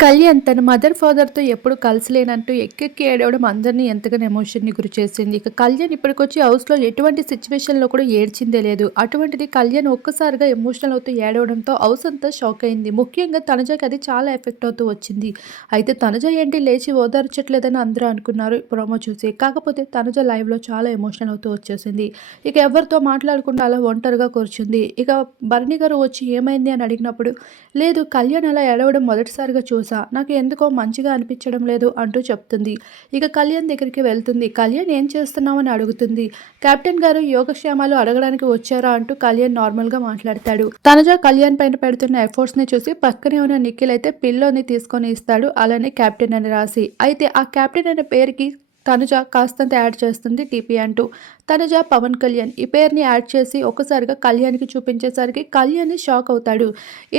కళ్యాణ్ తన మదర్ ఫాదర్తో ఎప్పుడు కలిసిలేనంటూ ఎక్కెక్కి ఏడవడం అందరినీ ఎంతగానో ఎమోషన్ని గురి చేసింది ఇక కళ్యాణ్ ఇప్పటికొచ్చి హౌస్లో ఎటువంటి సిచ్యువేషన్లో కూడా ఏడ్చిందే లేదు. అటువంటిది కళ్యాణ్ ఒక్కసారిగా ఎమోషనల్ అవుతూ ఏడవడంతో హౌస్ అంతా షాక్ అయింది. ముఖ్యంగా తనజాకి అది చాలా ఎఫెక్ట్ అవుతూ వచ్చింది. అయితే తనజ ఏంటి లేచి ఓదార్చట్లేదని అందరూ అనుకున్నారు ప్రోమో చూసి. కాకపోతే తనజ లైవ్లో చాలా ఎమోషనల్ అవుతూ వచ్చేసింది. ఇక ఎవరితో మాట్లాడకుండా అలా ఒంటరిగా కూర్చుంది. ఇక భరణి గారు వచ్చి ఏమైంది అని అడిగినప్పుడు లేదు కళ్యాణ్ అలా ఏడవడం మొదటిసారిగా చూసి తెలుసా? నాకు ఎందుకో మంచిగా అనిపించడం లేదు అంటూ చెప్తుంది. ఇక కళ్యాణ్ దగ్గరికి వెళ్తుంది. కళ్యాణ్ ఏం చేస్తున్నామని అడుగుతుంది. కెప్టెన్ గారు యోగక్షేమాలు అడగడానికి వచ్చారా అంటూ కళ్యాణ్ నార్మల్గా మాట్లాడతాడు. తనజ కళ్యాణ్ పైన పెడుతున్న ఎఫర్ట్స్ని చూసి పక్కనే ఉన్న నిఖిల్ అయితే పిల్లోని తీసుకొని ఇస్తాడు. అలానే కెప్టెన్ అని రాసి. అయితే ఆ కెప్టెన్ అనే పేరుకి తనుజ కాస్తంత యాడ్ చేస్తుంది టీపీ అంటూ. తనుజ పవన్ కళ్యాణ్ ఈ పేరుని యాడ్ చేసి ఒకసారిగా కళ్యాణ్కి చూపించేసరికి కళ్యాణ్ షాక్ అవుతాడు.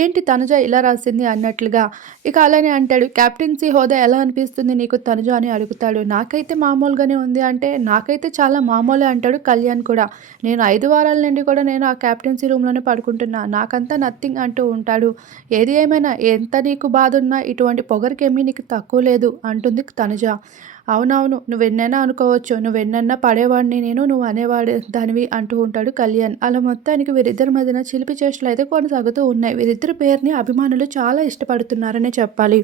ఏంటి తనుజ ఇలా రాసింది అన్నట్లుగా. ఇక అలానే అంటాడు క్యాప్టెన్సీ హోదా ఎలా అనిపిస్తుంది నీకు తనుజ అని అడుగుతాడు. నాకైతే మామూలుగానే ఉంది అంటే నాకైతే చాలా మామూలే అంటాడు కళ్యాణ్ కూడా. నేను ఐదు వారాల నుండి కూడా నేను ఆ క్యాప్టెన్సీ రూమ్లోనే పడుకుంటున్నా. నాకంతా నథింగ్ అంటూ ఉంటాడు. ఏది ఏమైనా ఎంత నీకు బాధ ఉన్నా ఇటువంటి పొగరికేమీ నీకు తక్కువ లేదు అంటుంది తనుజ. అవునవును నువ్వెన్నైనా అనుకోవచ్చు నువ్వెన్నైనా పడేవాడిని నేను నువ్వు అనేవాడు దానివి అంటూ ఉంటాడు కళ్యాణ్. అలా మొత్తానికి వీరిద్దరి మధ్యన చిలిపి చేష్టలు అయితే కొనసాగుతూ ఉన్నాయి. వీరిద్దరి పేరుని అభిమానులు చాలా ఇష్టపడుతున్నారనే చెప్పాలి.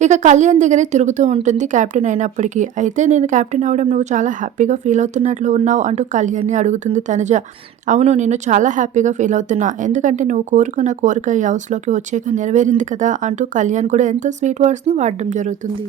ఇక కళ్యాణ్ దగ్గరే తిరుగుతూ ఉంటుంది క్యాప్టెన్ అయినప్పటికీ. అయితే నేను క్యాప్టెన్ అవడం నువ్వు చాలా హ్యాపీగా ఫీల్ అవుతున్నట్లు ఉన్నావు అంటూ కళ్యాణ్ని అడుగుతుంది తనుజ. అవును నేను చాలా హ్యాపీగా ఫీల్ అవుతున్నా. ఎందుకంటే నువ్వు కోరుకున్న కోరిక ఈ హౌస్లోకి వచ్చాక నెరవేరింది కదా అంటూ కళ్యాణ్ కూడా ఎంతో స్వీట్ వర్డ్స్ని వాడడం జరుగుతుంది.